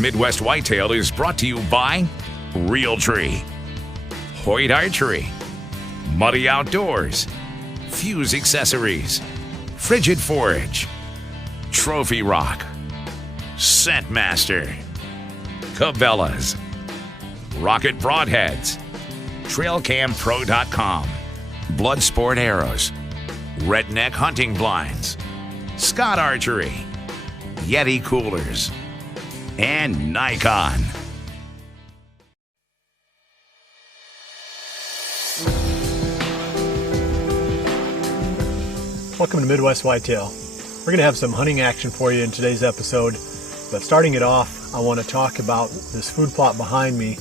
Midwest Whitetail is brought to you by Realtree, Hoyt Archery, Muddy Outdoors, Fuse Accessories, Frigid Forage, Trophy Rock, Scentmaster, Cabela's, Rocket Broadheads, TrailCamPro.com, Bloodsport Arrows, Redneck Hunting Blinds, Scott Archery, Yeti Coolers, and Nikon. Welcome to Midwest Whitetail. We're going to have some hunting action for you in today's episode, but starting it off, I want to talk about this food plot behind me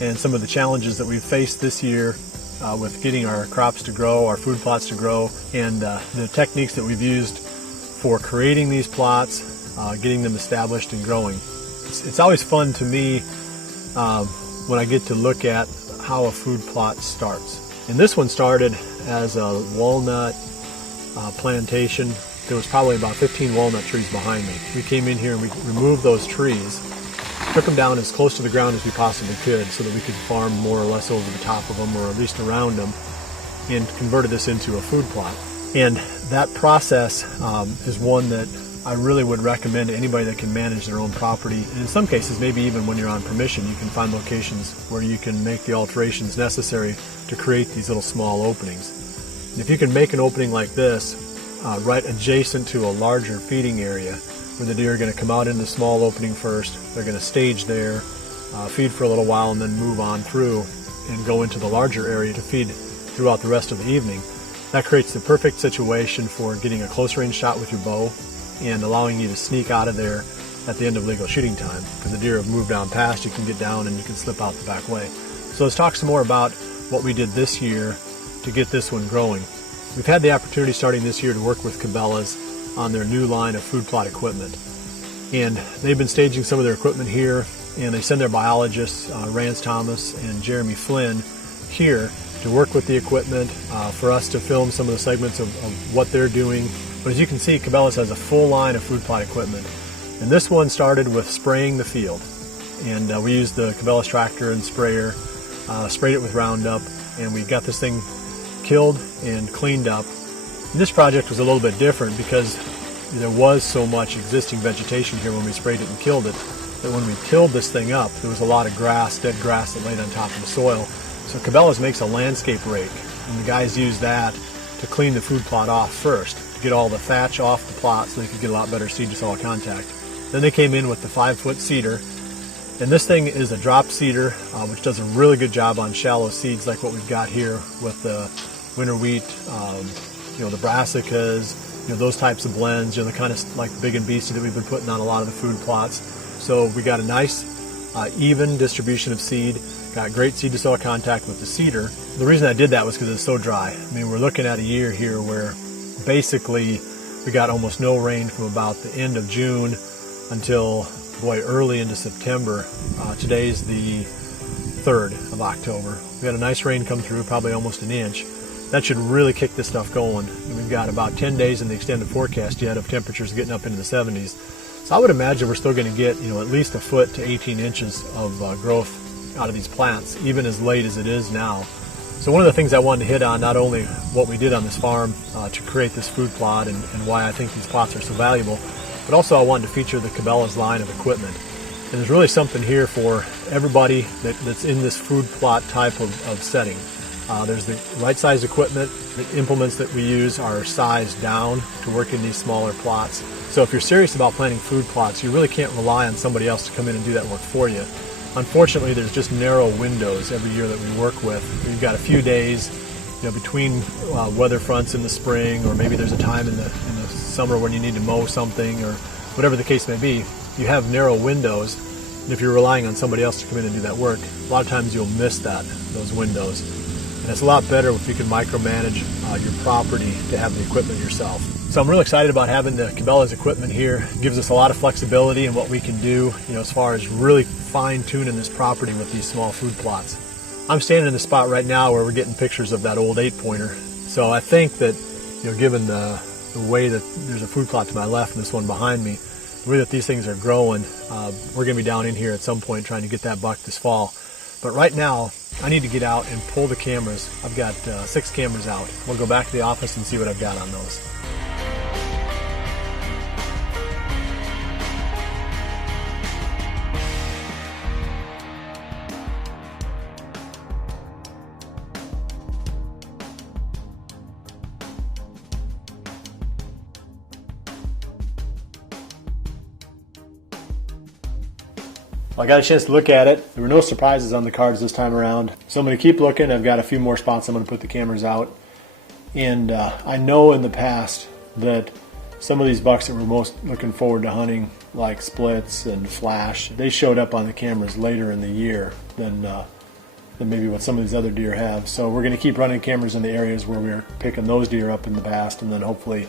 and some of the challenges that we've faced this year with getting our crops to grow, our food plots to grow, and the techniques that we've used for creating these plots, getting them established and growing. It's always fun to me when I get to look at how a food plot starts. And this one started as a walnut plantation. There was probably about 15 walnut trees behind me. We came in here and we removed those trees, took them down as close to the ground as we possibly could so that we could farm more or less over the top of them or at least around them, and converted this into a food plot. And that process is one that I really would recommend to anybody that can manage their own property. And in some cases, maybe even when you're on permission, you can find locations where you can make the alterations necessary to create these little small openings. And if you can make an opening like this, right adjacent to a larger feeding area, where the deer are going to come out in the small opening first, they're going to stage there, feed for a little while, and then move on through and go into the larger area to feed throughout the rest of the evening. That creates the perfect situation for getting a close range shot with your bow and allowing you to sneak out of there at the end of legal shooting time. Because the deer have moved down past, you can get down and you can slip out the back way. So let's talk some more about what we did this year to get this one growing. We've had the opportunity starting this year to work with Cabela's on their new line of food plot equipment. And they've been staging some of their equipment here, and they send their biologists, Rance Thomas and Jeremy Flynn, here to work with the equipment for us to film some of the segments of what they're doing. But as you can see, Cabela's has a full line of food plot equipment. And this one started with spraying the field. And we used the Cabela's tractor and sprayer, sprayed it with Roundup, and we got this thing killed and cleaned up. And this project was a little bit different because there was so much existing vegetation here when we sprayed it and killed it, that when we tilled this thing up, there was a lot of grass, dead grass that laid on top of the soil. So Cabela's makes a landscape rake, and the guys use that to clean the food plot off first, to get all the thatch off the plot so they could get a lot better seed to soil contact. Then they came in with the 5-foot seeder, and this thing is a drop seeder, which does a really good job on shallow seeds like what we've got here with the winter wheat, the brassicas, those types of blends, the kind of like Big and Beastie that we've been putting on a lot of the food plots. So we got a nice even distribution of seed, got great seed to soil contact with the seeder. The reason I did that was because it's so dry. I mean, we're looking at a year here where basically we got almost no rain from about the end of June until early into September. Today's the 3rd of October. We had a nice rain come through, probably almost an inch. That should really kick this stuff going. And we've got about 10 days in the extended forecast yet of temperatures getting up into the 70s. So I would imagine we're still going to get at least a foot to 18 inches of growth out of these plants, even as late as it is now. So one of the things I wanted to hit on, not only what we did on this farm to create this food plot and why I think these plots are so valuable, but also I wanted to feature the Cabela's line of equipment. And there's really something here for everybody that's in this food plot type of setting. There's the right size equipment. The implements that we use are sized down to work in these smaller plots. So if you're serious about planting food plots, you really can't rely on somebody else to come in and do that work for you. Unfortunately, there's just narrow windows every year that we work with. We've got a few days between weather fronts in the spring, or maybe there's a time in the summer when you need to mow something, or whatever the case may be. You have narrow windows, and if you're relying on somebody else to come in and do that work, a lot of times you'll miss those windows. And it's a lot better if you can micromanage your property to have the equipment yourself. So I'm really excited about having the Cabela's equipment here. It gives us a lot of flexibility in what we can do, as far as really fine-tuning this property with these small food plots. I'm standing in the spot right now where we're getting pictures of that old 8-pointer. So I think that, given the way that there's a food plot to my left and this one behind me, the way that these things are growing, we're going to be down in here at some point trying to get that buck this fall. But right now, I need to get out and pull the cameras. I've got 6 cameras out. We'll go back to the office and see what I've got on those. Well, I got a chance to look at it. There were no surprises on the cards this time around. So I'm going to keep looking. I've got a few more spots I'm going to put the cameras out. And I know in the past that some of these bucks that we're most looking forward to hunting, like splits and flash, they showed up on the cameras later in the year than maybe what some of these other deer have. So we're going to keep running cameras in the areas where we're picking those deer up in the past, and then hopefully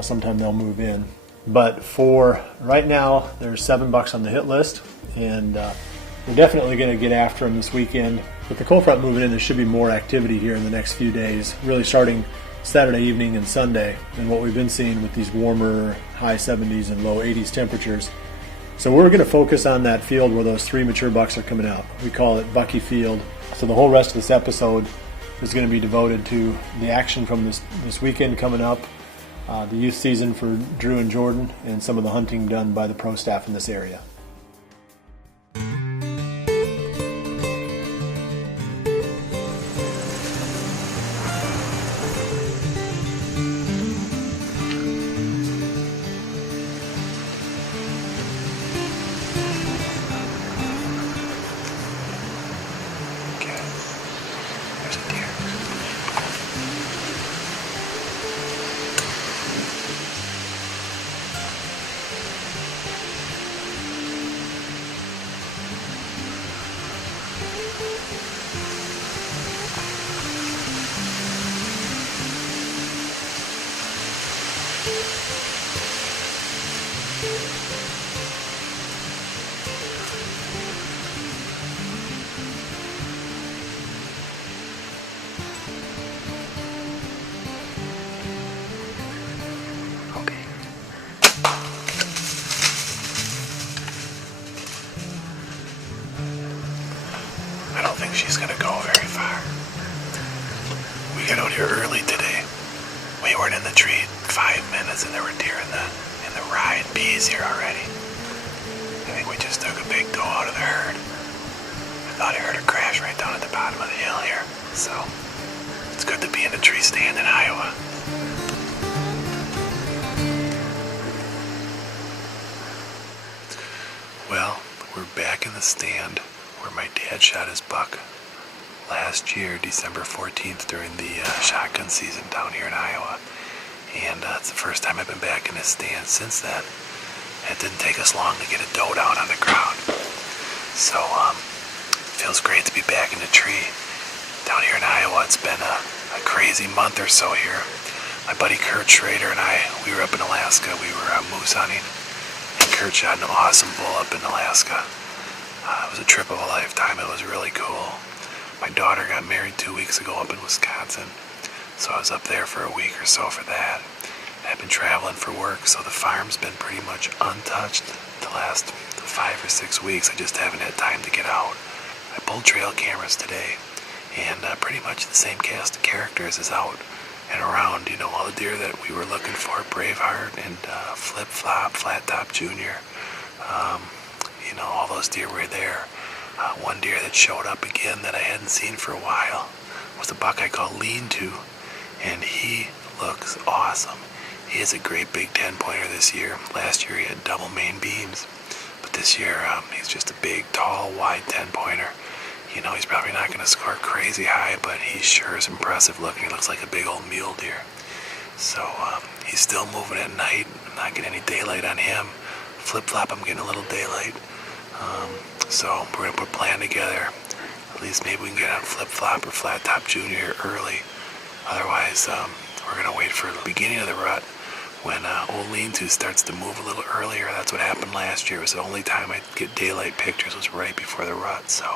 sometime they'll move in. But for right now, there's 7 bucks on the hit list, and we're definitely going to get after them this weekend. With the cold front moving in, there should be more activity here in the next few days, really starting Saturday evening and Sunday, and what we've been seeing with these warmer high 70s and low 80s temperatures. So we're going to focus on that field where those 3 mature bucks are coming out. We call it Bucky Field. So the whole rest of this episode is going to be devoted to the action from this weekend coming up, the youth season for Drew and Jordan, and some of the hunting done by the pro staff in this area. She's gonna go very far. We got out here early today. We weren't in the tree 5 minutes and there were deer in the rye and bees here already. I think we just took a big doe out of the herd. I thought I heard her crash right down at the bottom of the hill here. So it's good to be in a tree stand in Iowa. Well, we're back in the stand where my dad shot his buck last year, December 14th, during the shotgun season down here in Iowa. And it's the first time I've been back in his stand since then. It didn't take us long to get a doe down on the ground. So, feels great to be back in the tree. Down here in Iowa, it's been a crazy month or so here. My buddy Kurt Schrader and I, we were up in Alaska. We were moose hunting. And Kurt shot an awesome bull up in Alaska. It was a trip of a lifetime. It was really cool. My daughter got married 2 weeks ago up in Wisconsin, so I was up there for a week or so for that. I've been traveling for work, so the farm's been pretty much untouched the last 5 or 6 weeks. I just haven't had time to get out. I pulled trail cameras today, and pretty much the same cast of characters is out and around. You know, all the deer that we were looking for, Braveheart and Flip Flop, Flat Top Junior. You know, all those deer were there. One deer that showed up again that I hadn't seen for a while was a buck I call Lean To, and he looks awesome. He is a great big 10-pointer this year. Last year he had double main beams, but this year he's just a big, tall, wide 10-pointer. You know, he's probably not going to score crazy high, but he sure is impressive looking. He looks like a big old mule deer. So he's still moving at night. I'm not getting any daylight on him. Flip Flop, I'm getting a little daylight. So we're going to put a plan together. At least maybe we can get on Flip Flop or Flat Top Junior here early. Otherwise, we're going to wait for the beginning of the rut when old Lean To starts to move a little earlier. That's what happened last year. It was the only time I'd get daylight pictures was right before the rut. So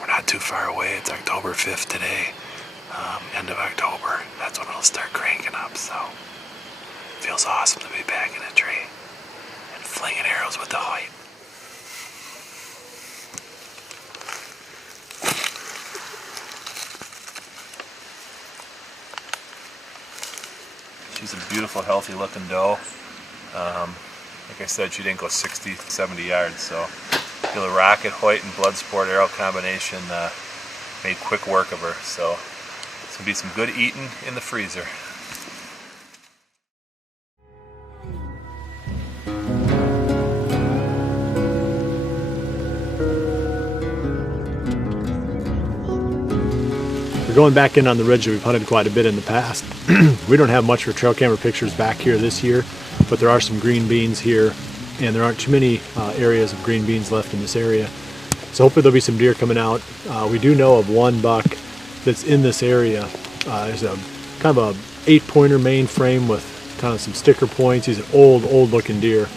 we're not too far away. It's October 5th today. End of October. That's when it'll start cranking up. So it feels awesome to be back in a tree and flinging arrows with the Hoyt. She's a beautiful, healthy looking doe. Like I said, she didn't go 60, 70 yards, so the rocket, Hoyt, and blood sport arrow combination made quick work of her. So it's gonna be some good eating in the freezer. We're going back in on the ridge that we've hunted quite a bit in the past. We don't have much for trail camera pictures back here this year, but there are some green beans here, and there aren't too many areas of green beans left in this area. So hopefully there'll be some deer coming out. We do know of one buck that's in this area. There's a kind of a 8-pointer main frame with kind of some sticker points. He's an old looking deer.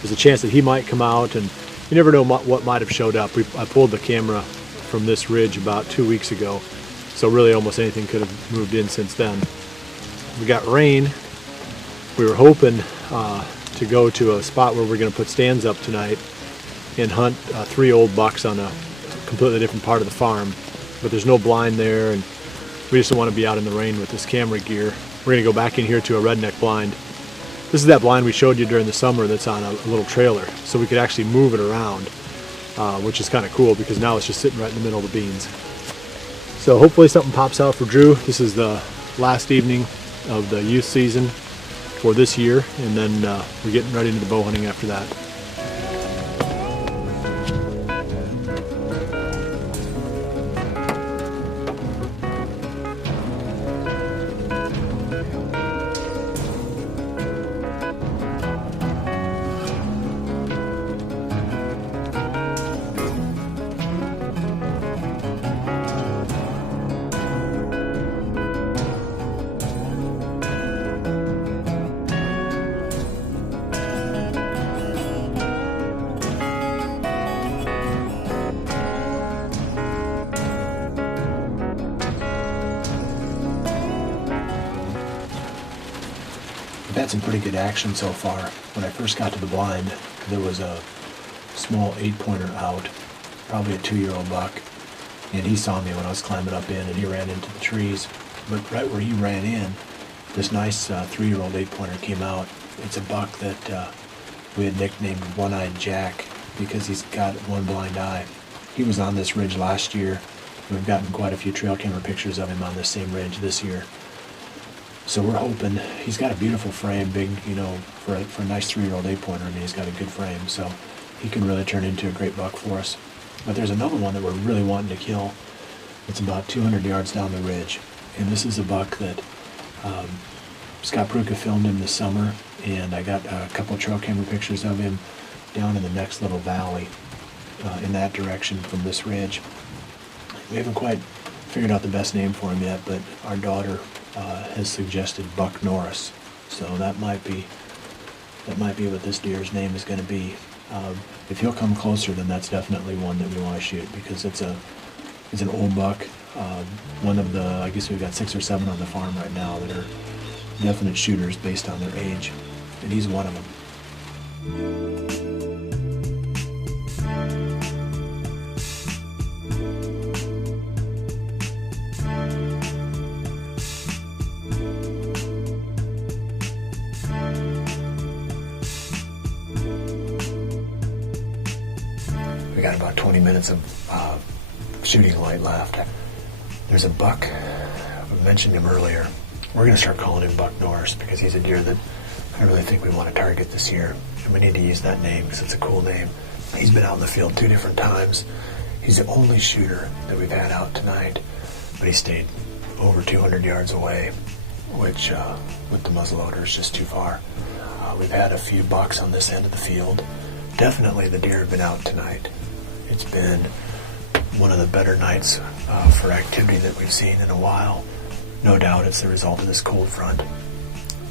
There's a chance that he might come out, and you never know what might have showed up. I pulled the camera from this ridge about 2 weeks ago, so really almost anything could have moved in since then. We got rain. We were hoping to go to a spot where we're going to put stands up tonight and hunt 3 old bucks on a completely different part of the farm, but there's no blind there, and we just don't want to be out in the rain with this camera gear. We're going to go back in here to a redneck blind. This is that blind we showed you during the summer that's on a little trailer, so we could actually move it around, which is kind of cool because now it's just sitting right in the middle of the beans. So hopefully something pops out for Drew. This is the last evening of the youth season for this year, and then we're getting right into the bow hunting after that. We've had some pretty good action so far. When I first got to the blind, there was a small 8-pointer out, probably a 2-year-old buck, and he saw me when I was climbing up in, and he ran into the trees. But right where he ran in, this nice 3-year-old 8-pointer came out. It's a buck that we had nicknamed One-Eyed Jack because he's got one blind eye. He was on this ridge last year. We've gotten quite a few trail camera pictures of him on this same ridge this year. So we're hoping, he's got a beautiful frame, big, you know, for a nice 3-year-old 8-pointer. I mean, he's got a good frame, so he can really turn into a great buck for us. But there's another one that we're really wanting to kill. It's about 200 yards down the ridge, and this is a buck that Scott Pruka filmed him this summer, and I got a couple of trail camera pictures of him down in the next little valley in that direction from this ridge. We haven't quite figured out the best name for him yet, but our daughter has suggested Buck Norris, so that might be what this deer's name is going to be. If he'll come closer, then that's definitely one that we want to shoot because it's an old buck. One of the, I guess we've got 6 or 7 on the farm right now that are definite shooters based on their age, and he's one of them. We got about 20 minutes of shooting light left. There's a buck, I mentioned him earlier. We're going to start calling him Buck Norris because he's a deer that I really think we want to target this year. And we need to use that name because it's a cool name. He's been out in the field 2 different times. He's the only shooter that we've had out tonight, but he stayed over 200 yards away, which with the muzzleloader is just too far. We've had a few bucks on this end of the field. Definitely the deer have been out tonight. It's been one of the better nights for activity that we've seen in a while. No doubt it's the result of this cold front.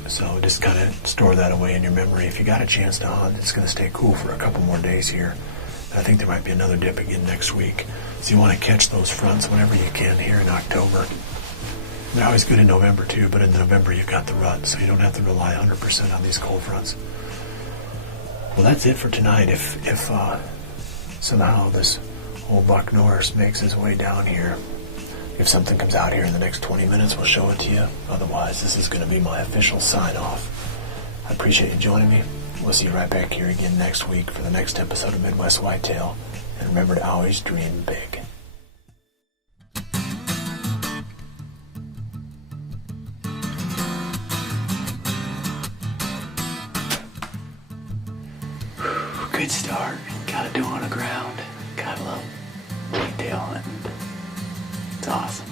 So just kind of store that away in your memory. If you got a chance to hunt, it's going to stay cool for a couple more days here. I think there might be another dip again next week. So you want to catch those fronts whenever you can here in October. They're always good in November too, but in November you've got the rut, so you don't have to rely 100% on these cold fronts. Well, that's it for tonight. If somehow this old buck Norris makes his way down here, if something comes out here in the next 20 minutes, we'll show it to you. Otherwise, this is going to be my official sign-off. I appreciate you joining me. We'll see you right back here again next week for the next episode of Midwest Whitetail. And remember to always dream big. Good start. Got a doe on the ground. Gotta love whitetail hunting. It's awesome.